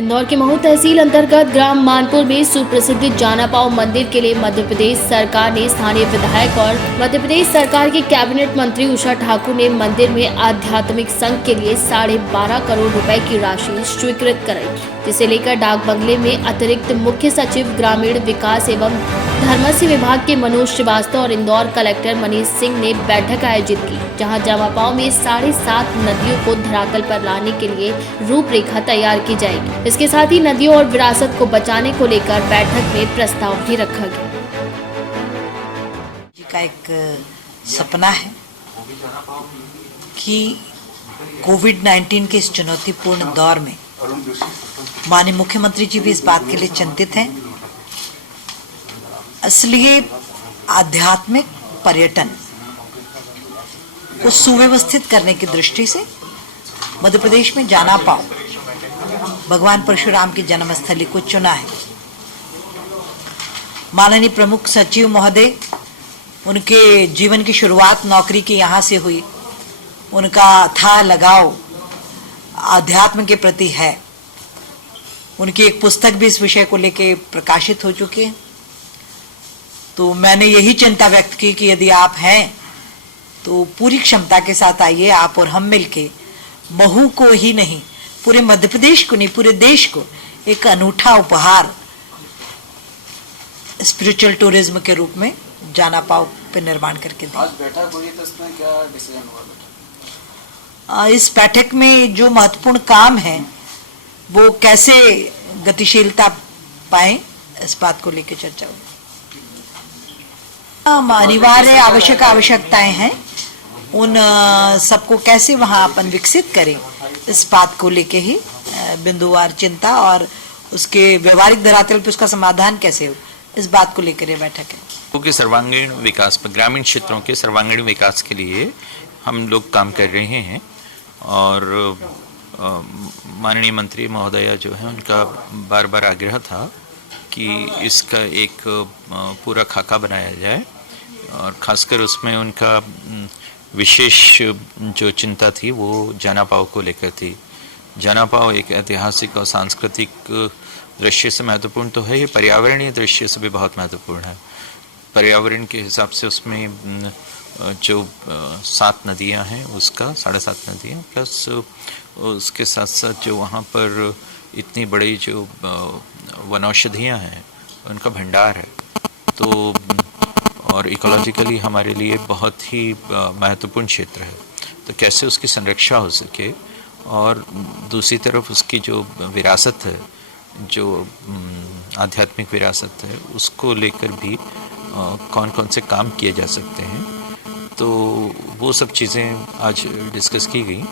इंदौर के महू तहसील अंतर्गत ग्राम मानपुर में सुप्रसिद्ध जाना पाव मंदिर के लिए मध्य प्रदेश सरकार ने स्थानीय विधायक और मध्य प्रदेश सरकार के कैबिनेट मंत्री उषा ठाकुर ने मंदिर में आध्यात्मिक संघ के लिए 12.5 करोड़ रुपए की राशि स्वीकृत कराई, जिसे लेकर डाक बंगले में अतिरिक्त मुख्य सचिव ग्रामीण विकास एवं धर्मस्य विभाग के मनोज श्रीवास्तव और इंदौर कलेक्टर मनीष सिंह ने बैठक आयोजित की, जहां जाना पाव में 7.5 नदियों को धरातल पर लाने के लिए रूपरेखा तैयार की जाएगी। इसके साथ ही नदियों और विरासत को बचाने को लेकर बैठक में प्रस्ताव भी रखा गया। जी का एक सपना है कि कोविड-19 के इस चुनौतीपूर्ण दौर में माननीय मुख्यमंत्री जी भी इस बात के लिए चिंतित हैं। इसलिए आध्यात्मिक पर्यटन को सुव्यवस्थित करने की दृष्टि से मध्य प्रदेश में जाना पाव भगवान परशुराम की जन्मस्थली को चुना है। माननीय प्रमुख सचिव महोदय, उनके जीवन की शुरुआत नौकरी की यहाँ से हुई। उनका अथाह लगाव आध्यात्म के प्रति है। उनकी एक पुस्तक भी इस विषय को लेकर प्रकाशित हो चुकी है। तो मैंने यही चिंता व्यक्त की कि यदि आप हैं तो पूरी क्षमता के साथ आइए, आप और हम मिलके महू को ही नहीं, पूरे मध्य प्रदेश को नहीं, पूरे देश को एक अनूठा उपहार स्पिरिचुअल टूरिज्म के रूप में जाना पाव पे निर्माण करके दें। आज बैठक हुई तो इसमें क्या डिसीजन हुआ? इस बैठक में जो महत्वपूर्ण काम है वो कैसे गतिशीलता पाए, इस बात को लेकर चर्चा हुई। अनिवार्य आवश्यकताएं हैं, उन सबको कैसे वहां अपन विकसित करें, इस बात को लेके ही बिंदुवार चिंता और उसके व्यवहारिक धरातल पे उसका समाधान कैसे हो, इस बात को लेकर ये बैठक है। के सर्वांगीण विकास पर, ग्रामीण क्षेत्रों के सर्वांगीण विकास के लिए हम लोग काम कर रहे हैं और माननीय मंत्री महोदया जो है, उनका बार बार आग्रह था कि इसका एक पूरा खाका बनाया जाए और खासकर उसमें उनका विशेष जो चिंता थी वो जाना पाव को लेकर थी। जाना पाव एक ऐतिहासिक और सांस्कृतिक दृश्य से महत्वपूर्ण तो है, ये पर्यावरणीय दृश्य से भी बहुत महत्वपूर्ण है। पर्यावरण के हिसाब से उसमें जो 7 नदियां हैं, उसका 7.5 नदियां प्लस उसके साथ साथ जो वहाँ पर इतनी बड़ी जो वनौषधियाँ हैं उनका भंडार है, तो और इकोलॉजिकली हमारे लिए बहुत ही महत्वपूर्ण क्षेत्र है। तो कैसे उसकी संरक्षा हो सके और दूसरी तरफ उसकी जो विरासत है, जो आध्यात्मिक विरासत है, उसको लेकर भी कौन कौन से काम किए जा सकते हैं, तो वो सब चीज़ें आज डिस्कस की गई।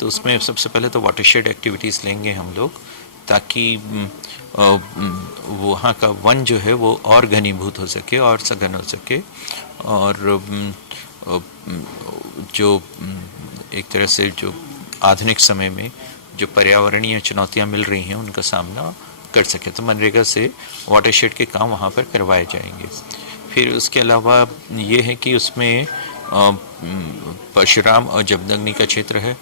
तो उसमें सबसे पहले तो वाटरशेड एक्टिविटीज़ लेंगे हम लोग, ताकि वहाँ का वन जो है वो और घनीभूत हो सके और सघन हो सके, और जो एक तरह से जो आधुनिक समय में जो पर्यावरणीय चुनौतियाँ मिल रही हैं उनका सामना कर सके। तो मनरेगा से वाटरशेड के काम वहाँ पर करवाए जाएंगे। फिर उसके अलावा ये है कि उसमें परशुराम और जमदग्नि का क्षेत्र है,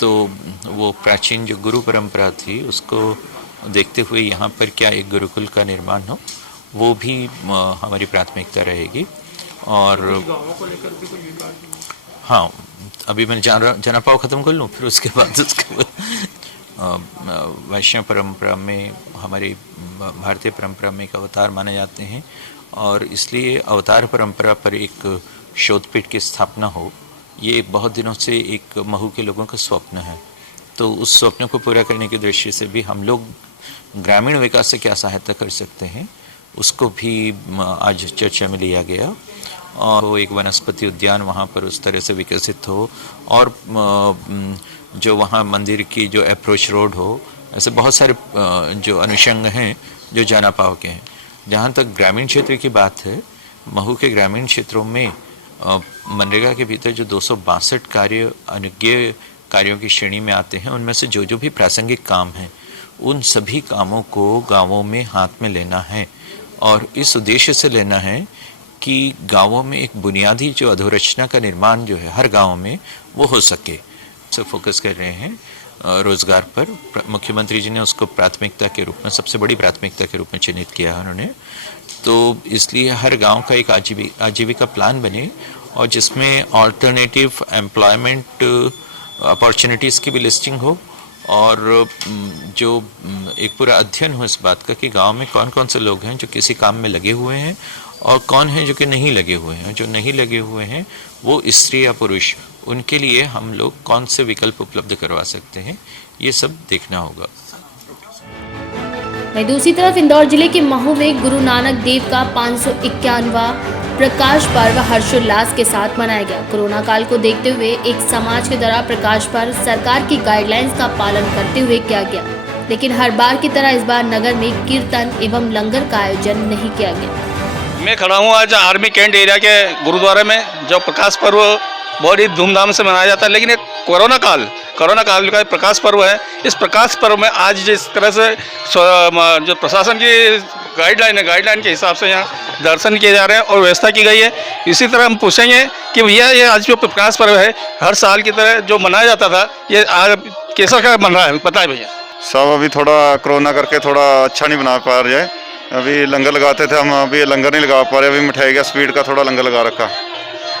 तो वो प्राचीन जो गुरु परंपरा थी उसको देखते हुए यहाँ पर क्या एक गुरुकुल का निर्माण हो, वो भी हमारी प्राथमिकता रहेगी। और हाँ, अभी मैं जाना पाव ख़त्म कर लूँ, फिर उसके बाद वैष्णव परंपरा में, हमारी भारतीय परंपरा में एक अवतार माने जाते हैं और इसलिए अवतार परंपरा पर एक शोधपीठ की स्थापना हो, ये बहुत दिनों से एक महू के लोगों का स्वप्न है। तो उस स्वप्न को पूरा करने की दृष्टि से भी हम लोग ग्रामीण विकास से क्या सहायता कर सकते हैं, उसको भी आज चर्चा में लिया गया। और वो एक वनस्पति उद्यान वहाँ पर उस तरह से विकसित हो, और जो वहाँ मंदिर की जो अप्रोच रोड हो, ऐसे बहुत सारे जो अनुषंग हैं जो जाना पाव के हैं। जहाँ तक ग्रामीण क्षेत्र की बात है, महू के ग्रामीण क्षेत्रों में मनरेगा के भीतर जो 262 कार्य अनुज्ञेय कार्यों की श्रेणी में आते हैं, उनमें से जो भी प्रासंगिक काम हैं, उन सभी कामों को गांवों में हाथ में लेना है, और इस उद्देश्य से लेना है कि गांवों में एक बुनियादी जो अधोरचना का निर्माण जो है हर गांव में वो हो सके। से फोकस कर रहे हैं। रोजगार पर मुख्यमंत्री जी ने उसको प्राथमिकता के रूप में, सबसे बड़ी प्राथमिकता के रूप में चिन्हित किया है उन्होंने। तो इसलिए हर गांव का एक आजीविका प्लान बने और जिसमें ऑल्टरनेटिव एम्प्लॉयमेंट अपॉर्चुनिटीज़ की भी लिस्टिंग हो और जो एक पूरा अध्ययन हो इस बात का कि गांव में कौन कौन से लोग हैं जो किसी काम में लगे हुए हैं और कौन हैं जो कि नहीं लगे हुए हैं। जो नहीं लगे हुए हैं वो स्त्री या पुरुष, उनके लिए हम लोग कौन से विकल्प उपलब्ध करवा सकते हैं, ये सब देखना होगा। वहीं दूसरी तरफ इंदौर जिले के महू में गुरु नानक देव का 551वां प्रकाश पर्व हर्षोल्लास के साथ मनाया गया। कोरोना काल को देखते हुए एक समाज के द्वारा प्रकाश पर्व सरकार की गाइडलाइंस का पालन करते हुए किया गया, लेकिन हर बार की तरह इस बार नगर में कीर्तन एवं लंगर का आयोजन नहीं किया गया। मैं खड़ा हूँ आज आर्मी कैंट एरिया के गुरुद्वारे में, जो प्रकाश पर्व बहुत ही धूमधाम से मनाया जाता है। लेकिन एक कोरोना काल का प्रकाश पर्व है। इस प्रकाश पर्व में आज जिस तरह से जो प्रशासन की गाइडलाइन के हिसाब से यहाँ दर्शन किए जा रहे हैं और व्यवस्था की गई है, इसी तरह हम पूछेंगे कि भैया ये आज जो प्रकाश पर्व है हर साल की तरह जो मनाया जाता था, ये आज कैसा क्या बन रहा है, बताएं भैया। सब अभी थोड़ा कोरोना करके थोड़ा अच्छा नहीं बना पा रहे हैं। अभी लंगर लगाते थे हम, अभी लंगर नहीं लगा पा रहे। अभी मिठाई का स्पीड का थोड़ा लंगर लगा रखा।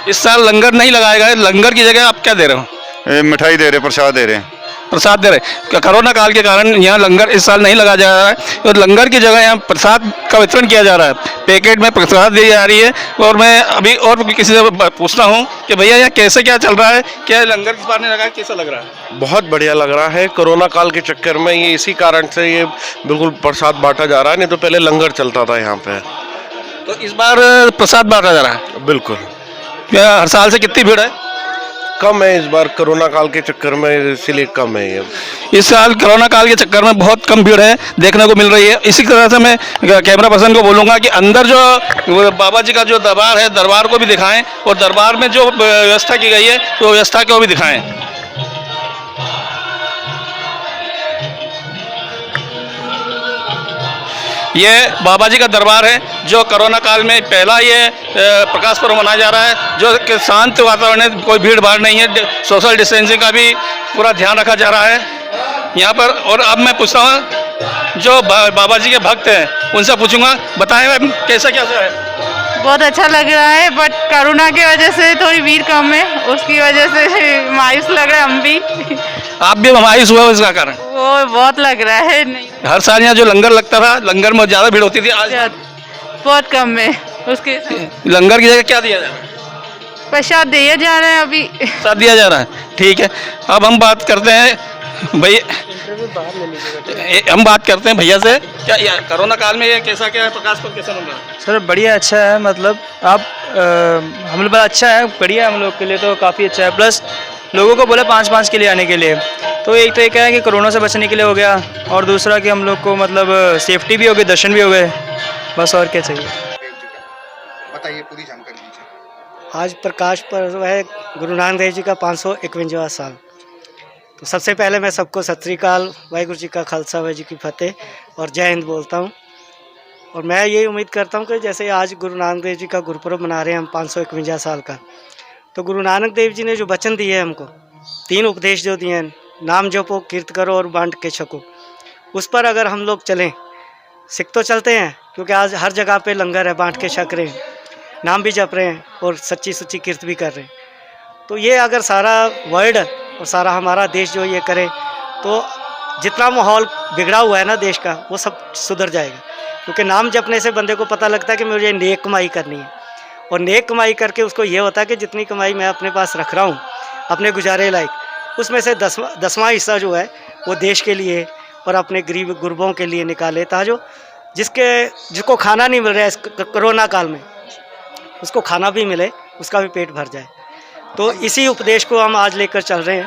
इस साल लंगर नहीं लगाया गया, लंगर की जगह आप क्या दे रहे हो? मिठाई दे रहे, प्रसाद दे रहे हैं। प्रसाद दे रहे। कोरोना काल के कारण यहाँ लंगर इस साल नहीं लगाया जा रहा है और लंगर की जगह यहाँ प्रसाद का वितरण किया जा रहा है। पैकेट में प्रसाद दी जा रही है। और मैं अभी और किसी से पूछता हूँ कि भैया यहाँ कैसे क्या चल रहा है, क्या लंगर इस बार नहीं लगा, कैसा लग रहा है? बहुत बढ़िया लग रहा है। कोरोना काल के चक्कर में ये इसी कारण से ये बिल्कुल प्रसाद बांटा जा रहा है, नहीं तो पहले लंगर चलता था यहाँ पे। तो इस बार प्रसाद बांटा जा रहा है? बिल्कुल। क्या हर साल से कितनी भीड़ है? कम है इस बार, कोरोना काल के चक्कर में इसीलिए कम है ये। इस साल कोरोना काल के चक्कर में बहुत कम भीड़ है देखने को मिल रही है। इसी तरह से मैं कैमरा पर्सन को बोलूँगा कि अंदर जो बाबा जी का जो दरबार है, दरबार को भी दिखाएं और दरबार में जो व्यवस्था की गई है तो व्यवस्था को भी दिखाएं। ये बाबा जी का दरबार है जो कोरोना काल में पहला ये प्रकाश पर्व मनाया जा रहा है, जो शांत वातावरण है, कोई भीड़ भाड़ नहीं है, सोशल डिस्टेंसिंग का भी पूरा ध्यान रखा जा रहा है यहाँ पर। और अब मैं पूछता हूँ जो बाबा जी के भक्त हैं उनसे पूछूंगा, बताएं कैसा है? बहुत अच्छा लग रहा है, बट कोरोना की वजह से थोड़ी भीड़ कम है, उसकी वजह से मायूस लग रहा है हम भी। आप भी मायूस हुए हो इसका कारण? वो बहुत लग रहा है। नहीं, हर साल यहाँ जो लंगर लगता था, लंगर में ज़्यादा भीड़ होती थी, आज बहुत कम है। उसके लंगर की जगह क्या दिया जा रहा है? प्रसाद दिया जा रहा है। अभी प्रसाद दिया जा रहा है, ठीक है। अब हम बात करते हैं भैया से। क्या कोरोना काल में ये कैसा क्या है, प्रकाश पर्व कैसा बन रहा है? सर बढ़िया, अच्छा है। मतलब आप हम लोग अच्छा है, बढ़िया हम लोग के लिए तो काफ़ी अच्छा है। प्लस लोगों को बोले 5-5 के लिए आने के लिए, तो एक तो ये क्या है कि कोरोना से बचने के लिए हो गया, और दूसरा कि हम लोग को मतलब सेफ्टी भी हो गई, दर्शन भी हो गए, बस और क्या चाहिए। बताइए, पूरी जानकारी दीजिए। आज प्रकाश पर्व है गुरु नानक देव जी का 551वां साल। तो सबसे पहले मैं सबको सत श्री अकाल, वाहिगुरु जी का खालसा, वाहिगुरू जी की फतेह और जय हिंद बोलता हूँ। और मैं ये उम्मीद करता हूँ कि जैसे आज गुरु नानक देव जी का गुरुपर्व मना रहे हैं हम 551 साल का, तो गुरु नानक देव जी ने जो वचन दिए हैं हमको, 3 उपदेश जो दिए हैं, नाम जपो, कीर्त करो और बांट के छको, उस पर अगर हम लोग चलें, सिख तो चलते हैं क्योंकि आज हर जगह पे लंगर है, बांट के छक रहे हैं, नाम भी जप रहे हैं और सच्ची सुच्ची कीर्त भी कर रहे हैं। तो ये अगर सारा वर्ल्ड और सारा हमारा देश जो ये करे, तो जितना माहौल बिगड़ा हुआ है ना देश का, वो सब सुधर जाएगा। क्योंकि नाम जपने से बंदे को पता लगता है कि मुझे नेक कमाई करनी है, और नेक कमाई करके उसको ये होता है कि जितनी कमाई मैं अपने पास रख रहा हूँ अपने गुजारे लायक, उसमें से 10वां हिस्सा जो है वो देश के लिए और अपने गरीब गुरबों के लिए निकाले, ताजो जिसको खाना नहीं मिल रहा है इस कोरोना काल में, उसको खाना भी मिले, उसका भी पेट भर जाए। तो इसी उपदेश को हम आज लेकर चल रहे हैं।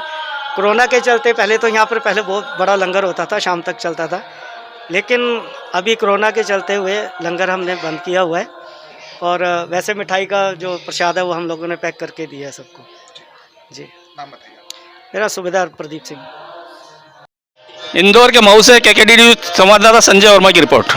कोरोना के चलते पहले तो यहाँ पर पहले बहुत बड़ा लंगर होता था, शाम तक चलता था, लेकिन अभी कोरोना के चलते हुए लंगर हमने बंद किया हुआ है। और वैसे मिठाई का जो प्रसाद है वो हम लोगोसिंह करके दिया है सबको। जी, नाम बताइए। मेरा सूबेदार प्रदीप सिंह। इंदौर के मऊ से KKD न्यूज़ संवाददाता संजय वर्मा की रिपोर्ट।